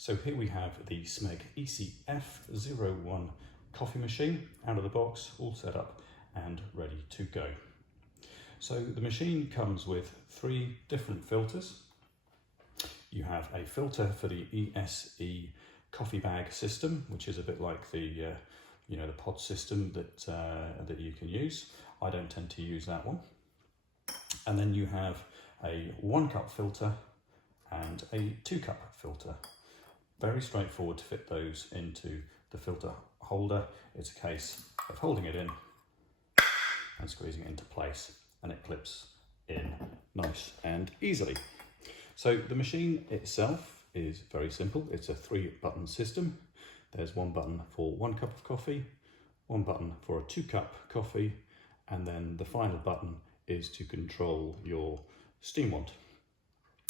So here we have the Smeg ECF01 coffee machine out of the box, all set up and ready to go. So the machine comes with 3 different filters. You have a filter for the ESE coffee bag system, which is a bit like the the pod system that you can use. I don't tend to use that one. And then you have a 1-cup filter and a 2-cup filter. Very straightforward to fit those into the filter holder. It's a case of holding it in and squeezing it into place, and it clips in nice and easily. So the machine itself is very simple. It's a 3-button system. There's 1 button for 1 cup of coffee, 1 button for a 2-cup coffee, and then the final button is to control your steam wand.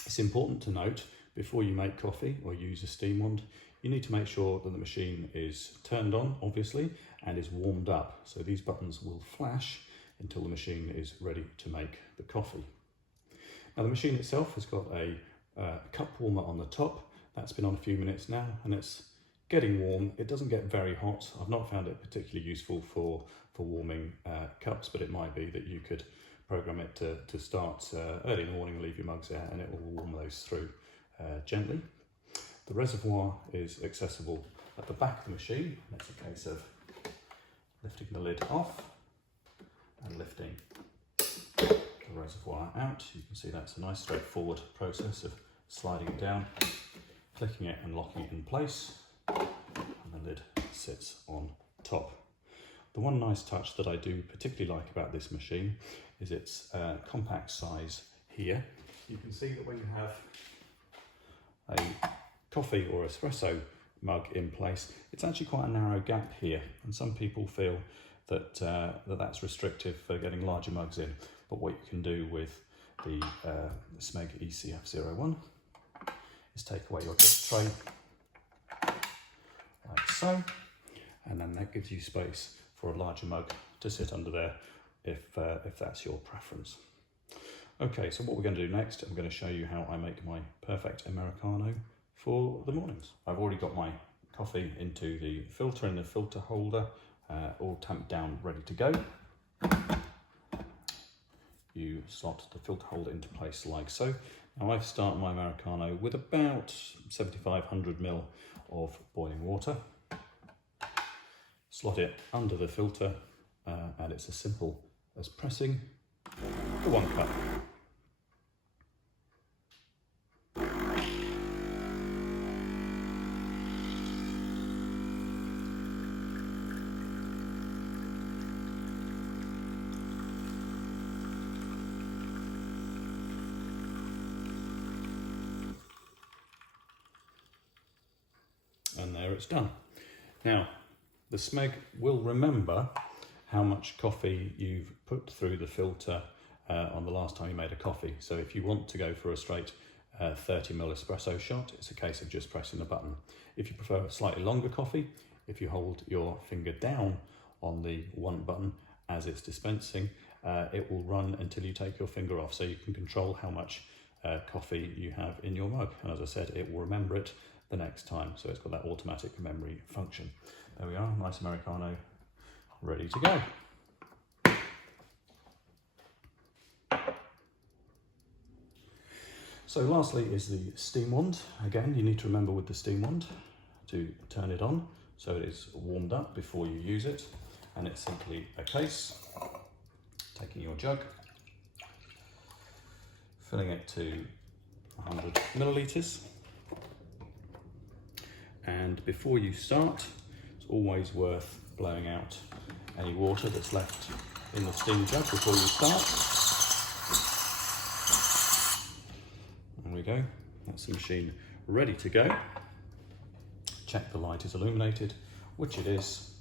It's important to note, before you make coffee or use a steam wand, you need to make sure that the machine is turned on, obviously, and is warmed up. So these buttons will flash until the machine is ready to make the coffee. Now the machine itself has got a cup warmer on the top. That's been on a few minutes now, and it's getting warm. It doesn't get very hot. I've not found it particularly useful for warming cups, but it might be that you could program it to start early in the morning, leave your mugs out, and it will warm those through gently. The reservoir is accessible at the back of the machine. It's a case of lifting the lid off and lifting the reservoir out. You can see that's a nice straightforward process of sliding it down, clicking it and locking it in place, and the lid sits on top. The one nice touch that I do particularly like about this machine is its compact size here. You can see that when you have a coffee or espresso mug in place, it's actually quite a narrow gap here, and some people feel that that's restrictive for getting larger mugs in. But what you can do with the Smeg ECF01 is take away your drip tray like so, and then that gives you space for a larger mug to sit under there if that's your preference. Okay, so what we're going to do next, I'm going to show you how I make my perfect Americano for the mornings. I've already got my coffee into the filter and the filter holder, all tamped down, ready to go. You slot the filter holder into place like so. Now I've started my Americano with about 7,500 ml of boiling water. Slot it under the filter, and it's as simple as pressing the 1 cup. And there it's done. Now, the Smeg will remember how much coffee you've put through the filter on the last time you made a coffee. So if you want to go for a straight 30 ml espresso shot, it's a case of just pressing the button. If you prefer a slightly longer coffee, if you hold your finger down on the 1 button as it's dispensing, it will run until you take your finger off, so you can control how much coffee you have in your mug. And as I said, it will remember it the next time, so it's got that automatic memory function. There we are, nice Americano, ready to go. So lastly is the steam wand. Again, you need to remember with the steam wand to turn it on so it is warmed up before you use it, and it's simply a case taking your jug, filling it to 100 millilitres. And before you start, it's always worth blowing out any water that's left in the steam jug before you start. There we go, that's the machine ready to go. Check the light is illuminated, which it is,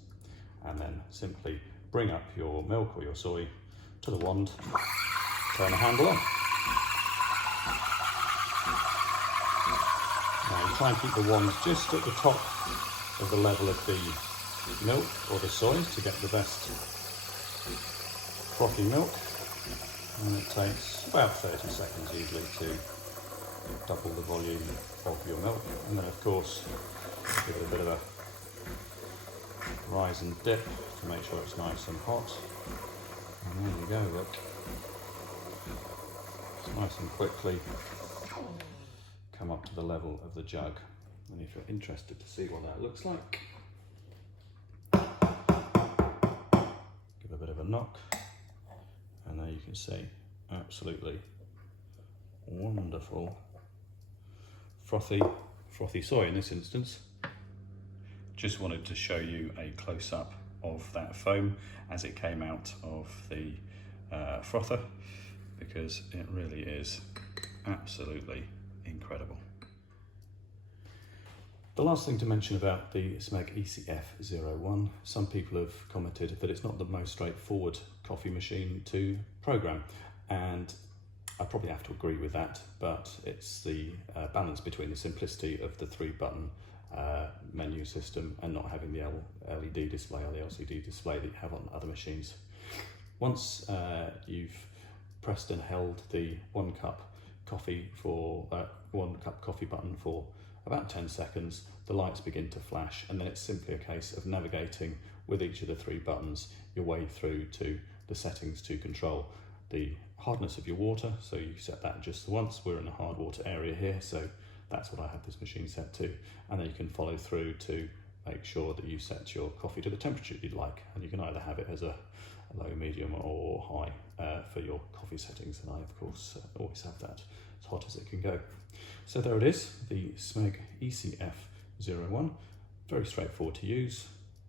and then simply bring up your milk or your soy to the wand, turn the handle on. Now you try and keep the wand just at the top of the level of the milk or the soy to get the best frothy milk, and it takes about 30 seconds usually to double the volume of your milk, and then of course give it a bit of a rise and dip to make sure it's nice and hot. And there you go, look. It's nice and quickly come up to the level of the jug. And if you're interested to see what that looks like, give a bit of a knock, and there you can see absolutely wonderful frothy soy in this instance. Just wanted to show you a close-up of that foam as it came out of the frother, because it really is absolutely incredible. The last thing to mention about the Smeg ECF01, some people have commented that it's not the most straightforward coffee machine to program, and I probably have to agree with that, but it's the balance between the simplicity of the 3-button menu system and not having the LED display or the LCD display that you have on other machines. Once you've pressed and held the 1 cup coffee button for about 10 seconds, the lights begin to flash, and then it's simply a case of navigating with each of the 3 buttons your way through to the settings to control the hardness of your water. So you set that just once. We're in a hard water area here, so that's what I have this machine set to. And then you can follow through to make sure that you set your coffee to the temperature you'd like, and you can either have it as a low, medium or high for your coffee settings, and I of course always have that as hot as it can go. So there it is, the Smeg ECF01, very straightforward to use,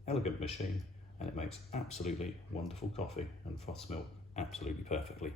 elegant machine, and it makes absolutely wonderful coffee and froths milk absolutely perfectly.